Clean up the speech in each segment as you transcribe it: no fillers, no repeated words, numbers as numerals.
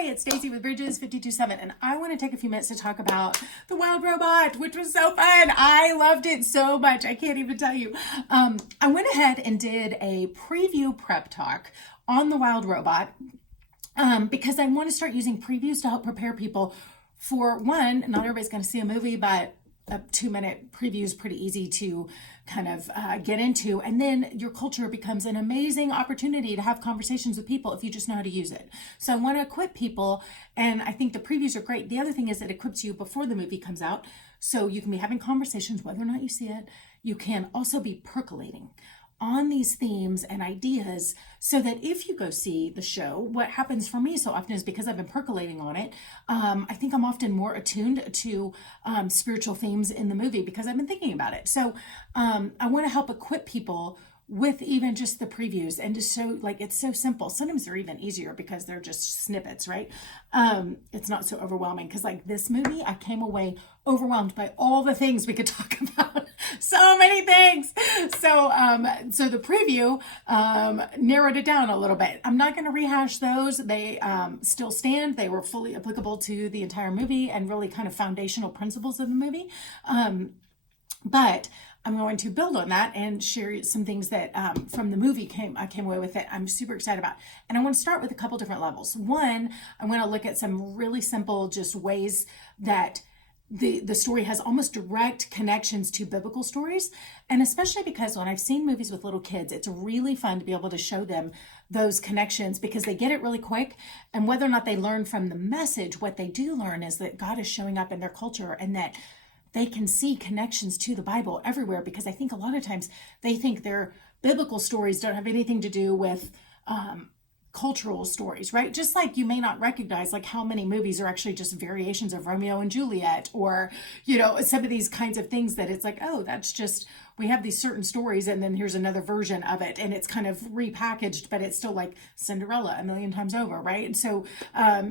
Hi, it's Stacy with Bridges 52.7, and I want to take a few minutes to talk about The Wild Robot, which was so fun. I loved it so much. I can't even tell you. I went ahead and did a preview prep talk on The Wild Robot because I want to start using previews to help prepare people for one, not everybody's going to see a movie, but a 2-minute preview is pretty easy to kind of get into. And then your culture becomes an amazing opportunity to have conversations with people if you just know how to use it. So I want to equip people, and I think the previews are great. The other thing is it equips you before the movie comes out. So you can be having conversations whether or not you see it. You can also be percolating on these themes and ideas so that if you go see the show, what happens for me so often is because I've been percolating on it, I think I'm often more attuned to spiritual themes in the movie because I've been thinking about it. So I want to help equip people with even just the previews and just so like it's so simple. Sometimes they're even easier because they're just snippets, right? It's not so overwhelming because like this movie, I came away overwhelmed by all the things we could talk about. So many things. So the preview narrowed it down a little bit. I'm not going to rehash those. They still stand. They were fully applicable to the entire movie and really kind of foundational principles of the movie. But I'm going to build on that and share some things that from the movie I came away with that I'm super excited about. And I want to start with a couple different levels. One, I want to look at some really simple just ways that the story has almost direct connections to biblical stories. And especially because when I've seen movies with little kids, it's really fun to be able to show them those connections because they get it really quick. And whether or not they learn from the message, what they do learn is that God is showing up in their culture and that they can see connections to the Bible everywhere, because I think a lot of times they think their biblical stories don't have anything to do with cultural stories, right? Just like you may not recognize like how many movies are actually just variations of Romeo and Juliet, or, you know, some of these kinds of things that it's like, oh, that's just, we have these certain stories and then here's another version of it and it's kind of repackaged, but it's still like Cinderella a million times over, right? And so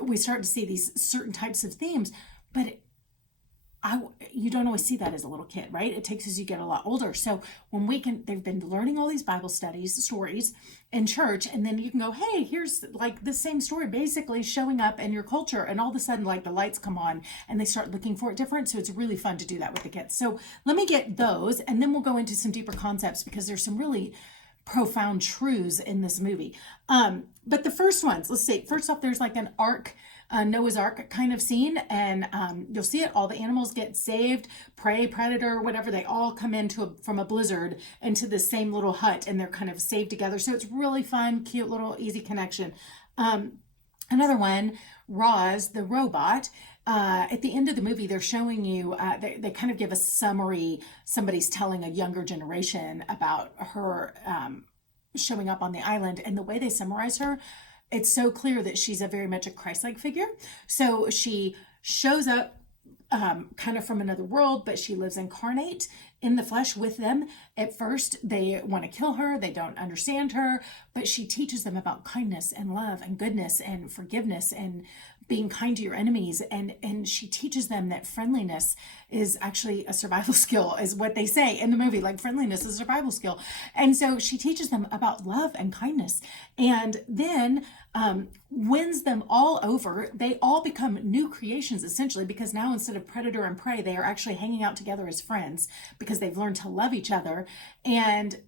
we start to see these certain types of themes, but you don't always see that as a little kid, right? It takes as you get a lot older. So when they've been learning all these Bible stories in church, and then you can go, hey, here's like the same story basically showing up in your culture. And all of a sudden, like the lights come on and they start looking for it different. So it's really fun to do that with the kids. So let me get those, and then we'll go into some deeper concepts because there's some really profound truths in this movie. But the first ones, let's see. First off, there's like an ark, Noah's Ark kind of scene, and you'll see it. All the animals get saved, prey, predator, whatever. They all come from a blizzard into the same little hut, and they're kind of saved together. So it's really fun, cute, little easy connection. Another one, Roz, the robot. At the end of the movie, they're showing you, they kind of give a summary. Somebody's telling a younger generation about her showing up on the island, and the way they summarize her, it's so clear that she's very much a Christ-like figure. So she shows up kind of from another world, but she lives incarnate in the flesh with them. At first, they want to kill her. They don't understand her, but she teaches them about kindness and love and goodness and forgiveness and being kind to your enemies. And she teaches them that friendliness is actually a survival skill, is what they say in the movie, like friendliness is a survival skill. And so she teaches them about love and kindness, and then wins them all over. They all become new creations essentially, because now instead of predator and prey, they are actually hanging out together as friends because they've learned to love each other. And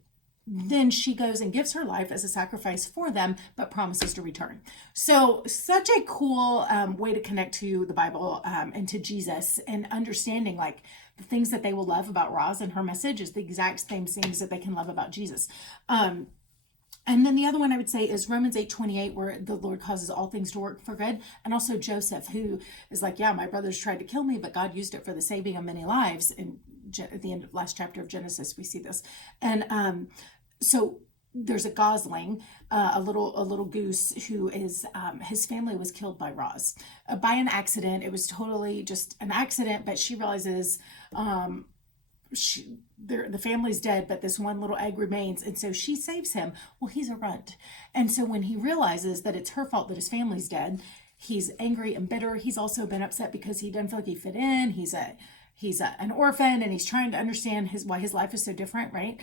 then she goes and gives her life as a sacrifice for them, but promises to return. So such a cool way to connect to the Bible and to Jesus, and understanding like the things that they will love about Roz and her message is the exact same things that they can love about Jesus. And then the other one I would say is Romans 8:28, where the Lord causes all things to work for good. And also Joseph, who is like, yeah, my brothers tried to kill me, but God used it for the saving of many lives. And at the end of last chapter of Genesis, we see this. And so there's a gosling, a little goose who is, his family was killed by Roz by an accident. It was totally just an accident, but she realizes the family's dead, but this one little egg remains. And so she saves him. Well, he's a runt. And so when he realizes that it's her fault that his family's dead, he's angry and bitter. He's also been upset because he doesn't feel like he fit in. He's an orphan, and he's trying to understand why his life is so different, right?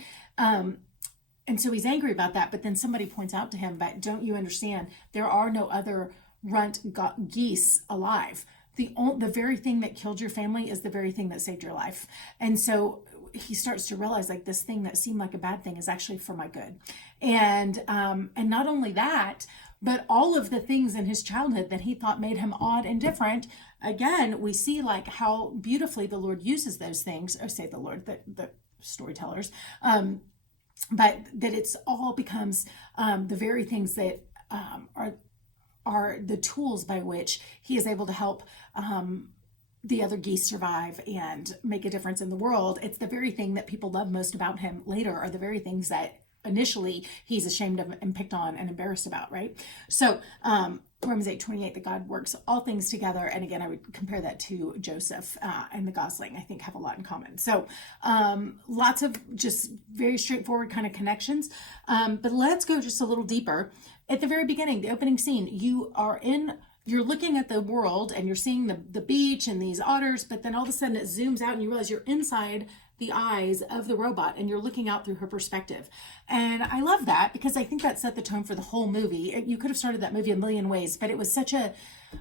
And so he's angry about that, but then somebody points out to him, but don't you understand, there are no other geese alive. The very thing that killed your family is the very thing that saved your life. And so he starts to realize like this thing that seemed like a bad thing is actually for my good. And not only that, but all of the things in his childhood that he thought made him odd and different, again, we see like how beautifully the Lord uses those things, or say the Lord, the storytellers, but that it's all becomes the very things that are the tools by which he is able to help the other geese survive and make a difference in the world. It's the very thing that people love most about him later are the very things that initially he's ashamed of and picked on and embarrassed about, right? So Romans 8:28, that God works all things together. And again, I would compare that to Joseph and the Gosling, I think have a lot in common. So lots of just very straightforward kind of connections. But let's go just a little deeper. At the very beginning, the opening scene, you're looking at the world and you're seeing the beach and these otters, but then all of a sudden it zooms out and you realize you're inside the eyes of the robot and you're looking out through her perspective. And I love that because I think that set the tone for the whole movie. You could have started that movie a million ways, but it was such a,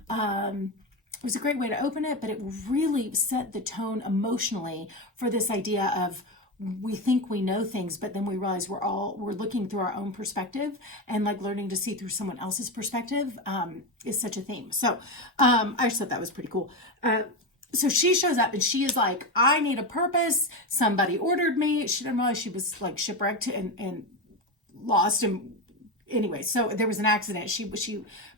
it was a great way to open it, but it really set the tone emotionally for this idea of, we think we know things, but then we realize we're looking through our own perspective, and like learning to see through someone else's perspective is such a theme. So I just thought that was pretty cool. So she shows up and she is like, I need a purpose. Somebody ordered me. She didn't realize she was like shipwrecked and lost. And anyway, so there was an accident.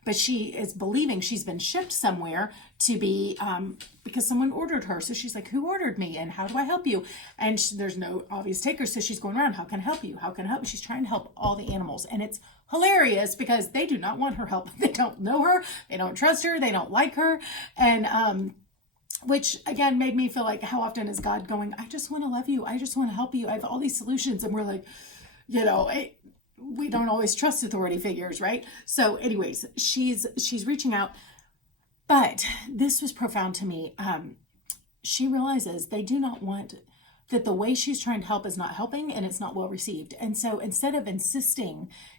But she is believing she's been shipped somewhere to be, because someone ordered her. So she's like, who ordered me? And how do I help you? And there's no obvious taker. So she's going around, how can I help you? How can I help you? She's trying to help all the animals. And it's hilarious because they do not want her help. They don't know her. They don't trust her. They don't like her. And, which again made me feel like, how often is God going, I just want to love you. I just want to help you. I have all these solutions. And we're like, we don't always trust authority figures, right? So anyways, she's reaching out, but this was profound to me. She realizes they do not want, that the way she's trying to help is not helping and it's not well received. And so instead of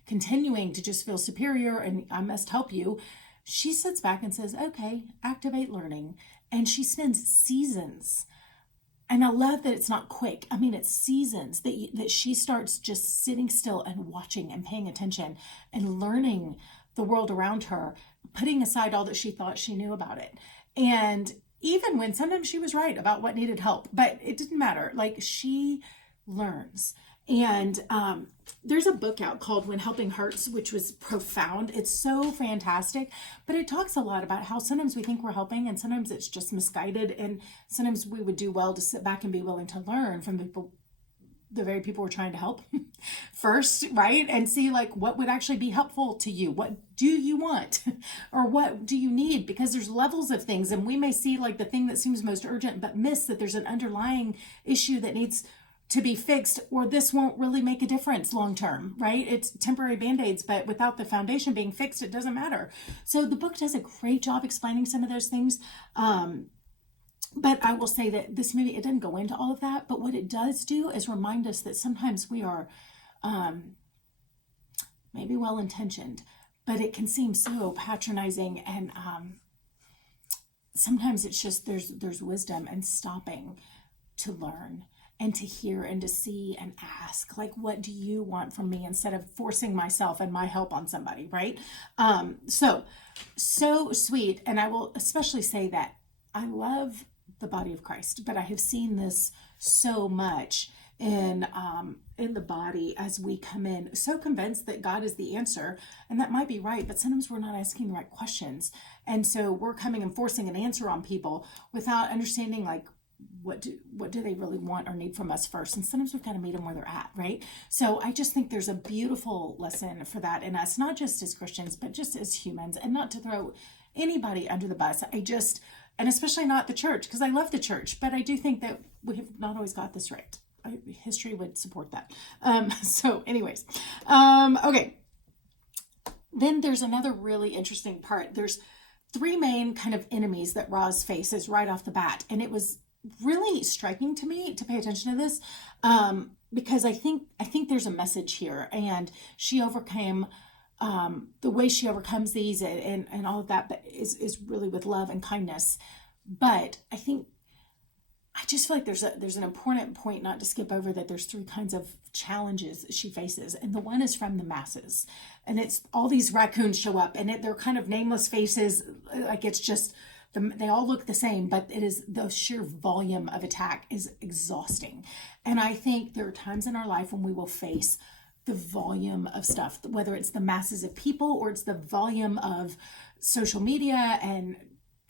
continuing to just feel superior and I must help you, she sits back and says, okay, activate learning. And she spends seasons. And I love that it's not quick. I mean, it's seasons that she starts just sitting still and watching and paying attention and learning the world around her, putting aside all that she thought she knew about it. And even when sometimes she was right about what needed help, but it didn't matter. Like, she learns. And there's a book out called When Helping Hurts, which was profound. It's so fantastic, but it talks a lot about how sometimes we think we're helping and sometimes it's just misguided. And sometimes we would do well to sit back and be willing to learn from the very people we're trying to help first, right? And see like what would actually be helpful to you. What do you want? Or what do you need? Because there's levels of things, and we may see like the thing that seems most urgent, but miss that there's an underlying issue that needs to be fixed, or this won't really make a difference long term, right? It's temporary band-aids, but without the foundation being fixed, it doesn't matter. So the book does a great job explaining some of those things. But I will say that this movie, it didn't go into all of that, but what it does do is remind us that sometimes we are maybe well-intentioned, but it can seem so patronizing, and sometimes it's just there's wisdom in stopping to learn and to hear and to see and ask, like, what do you want from me, instead of forcing myself and my help on somebody, right? So sweet. And I will especially say that I love the body of Christ, but I have seen this so much in the body as we come in so convinced that God is the answer, and that might be right, but sometimes we're not asking the right questions. And so we're coming and forcing an answer on people without understanding, like, what do they really want or need from us first? And sometimes we've got to meet them where they're at, right? So I just think there's a beautiful lesson for that in us, not just as Christians, but just as humans, and not to throw anybody under the bus. And especially not the church, because I love the church, but I do think that we have not always got this right. History would support that. So anyways, okay. Then there's another really interesting part. There's three main kind of enemies that Roz faces right off the bat. And it was really striking to me to pay attention to this, because I think there's a message here, and she overcame the way she overcomes these and all of that, but is really with love and kindness. But I just feel like there's an important point not to skip over, that there's three kinds of challenges that she faces. And the one is from the masses. And it's all these raccoons show up, and they're kind of nameless faces. Like, it's just, they all look the same, but it is the sheer volume of attack is exhausting. And I think there are times in our life when we will face the volume of stuff, whether it's the masses of people or it's the volume of social media and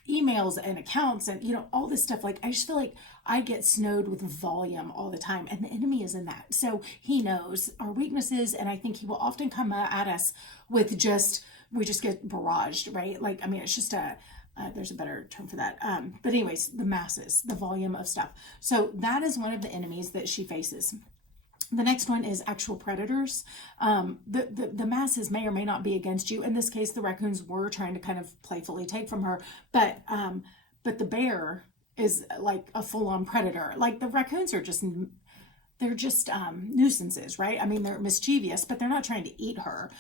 emails and accounts and, all this stuff. Like, I just feel like I get snowed with volume all the time, and the enemy is in that. So he knows our weaknesses, and I think he will often come at us with we just get barraged, right? Like, I mean, it's just there's a better term for that. But anyways, the masses, the volume of stuff. So that is one of the enemies that she faces. The next one is actual predators. The masses may or may not be against you. In this case, the raccoons were trying to kind of playfully take from her, but the bear is like a full-on predator. Like, the raccoons are just nuisances, right? I mean, they're mischievous, but they're not trying to eat her.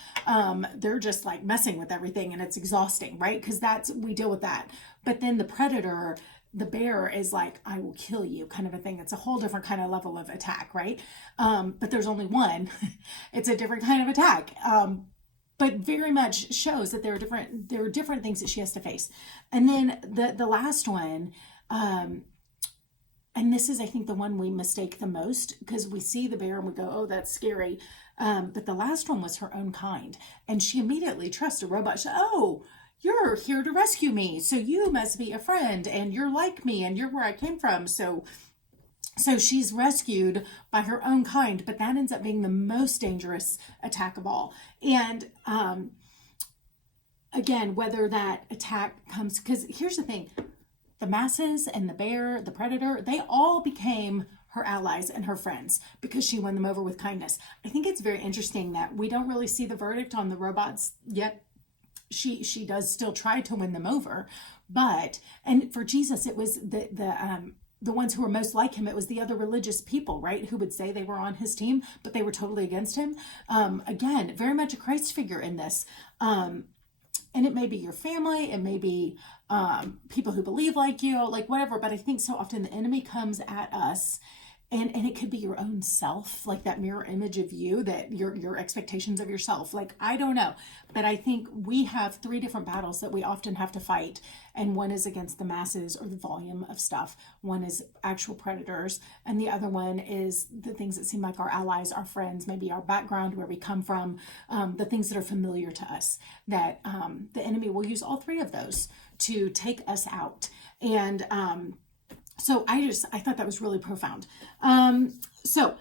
They're just like messing with everything, and it's exhausting, right? Because we deal with that. But then the predator, the bear, is like, I will kill you, kind of a thing. It's a whole different kind of level of attack, right? But there's only one. It's a different kind of attack. But very much shows that there are different things that she has to face. And then the last one, and this is, I think, the one we mistake the most, because we see the bear and we go, oh, that's scary. But the last one was her own kind. And she immediately trusts a robot. She said, oh, you're here to rescue me, so you must be a friend, and you're like me, and you're where I came from. So she's rescued by her own kind, but that ends up being the most dangerous attack of all. And again, whether that attack comes, because here's the thing, the masses and the bear, the predator, they all became her allies and her friends because she won them over with kindness. I think it's very interesting that we don't really see the verdict on the robots yet. She does still try to win them over, and for Jesus, it was the ones who were most like him. It was the other religious people, right, who would say they were on his team, but they were totally against him. Again, very much a Christ figure in this. And it may be your family, it may be people who believe like you, like whatever. But I think so often the enemy comes at us, and it could be your own self, like that mirror image of you, that your expectations of yourself. Like, I don't know, but I think we have three different battles that we often have to fight. And one is against the masses or the volume of stuff. One is actual predators. And the other one is the things that seem like our allies, our friends, maybe our background, where we come from, the things that are familiar to us, that the enemy will use all three of those to take us out. And so I thought that was really profound. So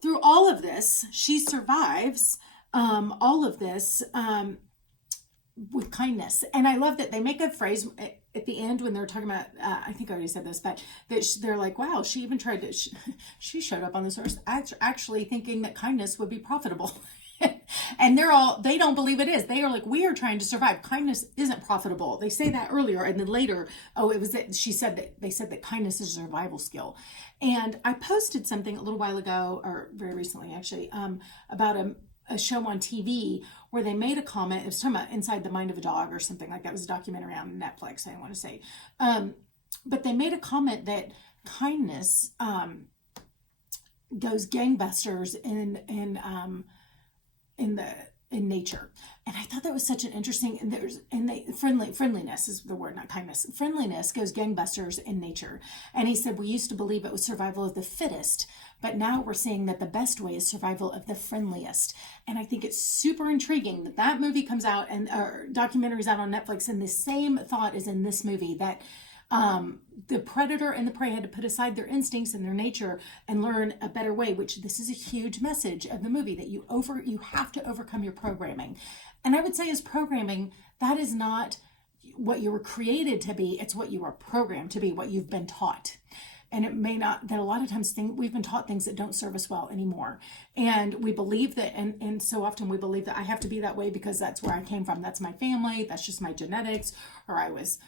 through all of this, she survives all of this with kindness. And I love that they make a phrase at the end when they're talking about, I think I already said this, but that they're like, wow, she even tried to, she showed up on this earth actually thinking that kindness would be profitable. And they don't believe it is. They are like, we are trying to survive. Kindness isn't profitable. They say that earlier. And then later, it was that they said that kindness is a survival skill. And I posted something a little while ago, or very recently actually, about a show on TV where they made a comment. It was talking about Inside the Mind of a Dog or something like that. It was a documentary on Netflix, I want to say. But they made a comment that kindness goes gangbusters in nature. And I thought that was such an interesting, friendliness is the word, not kindness. Friendliness goes gangbusters in nature. And he said, we used to believe it was survival of the fittest, but now we're seeing that the best way is survival of the friendliest. And I think it's super intriguing that movie comes out, and documentary's out on Netflix, and the same thought is in this movie, that the predator and the prey had to put aside their instincts and their nature and learn a better way, which this is a huge message of the movie, that you have to overcome your programming. And I would say, as programming, that is not what you were created to be. It's what you are programmed to be, what you've been taught. And it may not, that a lot of times we've been taught things that don't serve us well anymore. And we believe that, and so often we believe that I have to be that way because that's where I came from. That's my family. That's just my genetics. Or I was,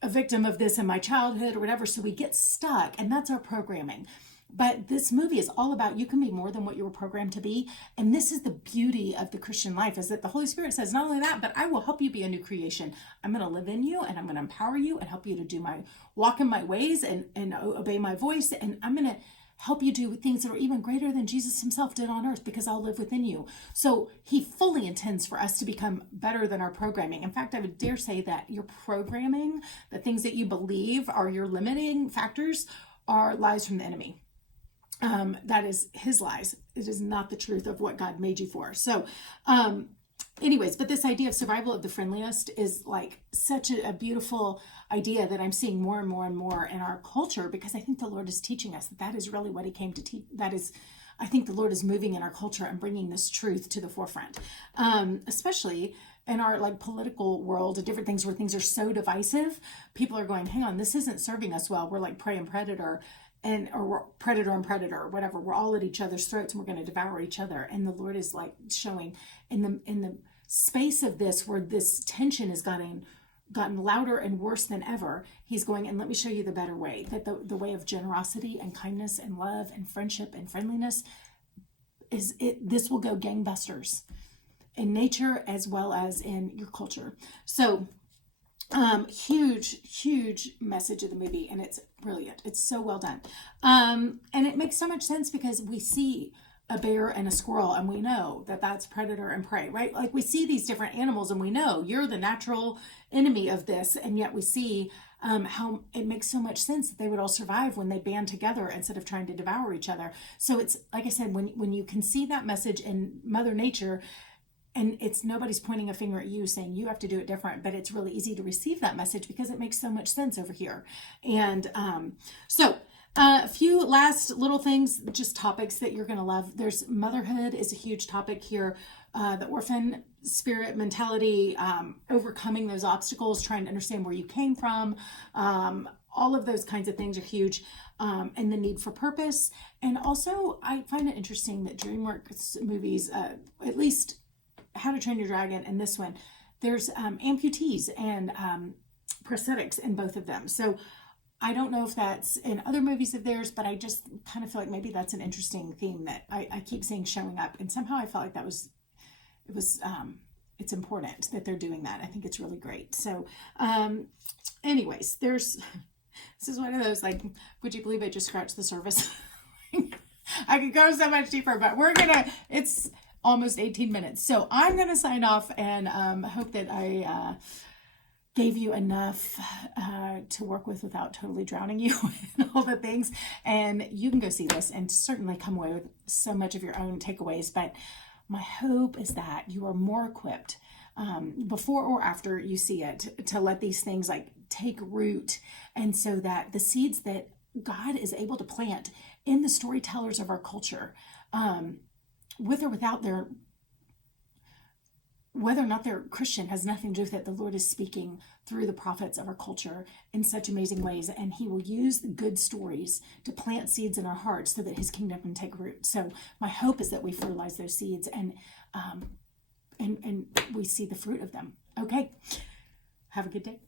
a victim of this in my childhood or whatever. So we get stuck, and that's our programming. But this movie is all about you can be more than what you were programmed to be. And this is the beauty of the Christian life, is that the Holy Spirit says, not only that, but I will help you be a new creation. I'm going to live in you, and I'm going to empower you and help you to do my walk in my ways and obey my voice. And I'm going to help you do things that are even greater than Jesus himself did on earth, because I'll live within you. So he fully intends for us to become better than our programming. In fact, I would dare say that your programming, the things that you believe are your limiting factors, are lies from the enemy. That is his lies. It is not the truth of what God made you for. So, anyways, but this idea of survival of the friendliest is like such a beautiful idea that I'm seeing more and more and more in our culture, because I think the Lord is teaching us that is really what he came to teach. I think the Lord is moving in our culture and bringing this truth to the forefront, especially in our like political world and different things where things are so divisive. People are going, hang on, this isn't serving us well. We're like prey and predator. Or we're predator and predator, or whatever. We're all at each other's throats, and we're going to devour each other. And the Lord is like showing in the space of this, where this tension has gotten louder and worse than ever. He's going, and let me show you the better way, that the way of generosity and kindness and love and friendship and friendliness is it. This will go gangbusters in nature as well as in your culture. So huge message of the movie, and it's brilliant. It's so well done. And it makes so much sense, because we see a bear and a squirrel, and we know that that's predator and prey, right? Like we see these different animals, and we know you're the natural enemy of this, and yet we see how it makes so much sense that they would all survive when they band together instead of trying to devour each other. So it's like I said, when you can see that message in Mother Nature, and it's nobody's pointing a finger at you saying you have to do it different, but it's really easy to receive that message because it makes so much sense over here. And so a few last little things, just topics that you're going to love. There's motherhood is a huge topic here. The orphan spirit mentality, overcoming those obstacles, trying to understand where you came from. All of those kinds of things are huge. And the need for purpose. And also, I find it interesting that DreamWorks movies, at least How to Train Your Dragon and this one, there's amputees and prosthetics in both of them. So I don't know if that's in other movies of theirs, but I just kind of feel like maybe that's an interesting theme that I keep seeing showing up. And somehow I felt like it's important that they're doing that. I think it's really great. So anyways, this is one of those, like, would you believe I just scratched the surface? I could go so much deeper, but it's almost 18 minutes. So I'm going to sign off and hope that I gave you enough to work with without totally drowning you in all the things. And you can go see this and certainly come away with so much of your own takeaways. But my hope is that you are more equipped before or after you see it to let these things like take root, and so that the seeds that God is able to plant in the storytellers of our culture, with or without whether or not they're Christian, has nothing to do with it. The Lord is speaking through the prophets of our culture in such amazing ways, and he will use the good stories to plant seeds in our hearts so that his kingdom can take root. So my hope is that we fertilize those seeds and we see the fruit of them. Okay. Have a good day.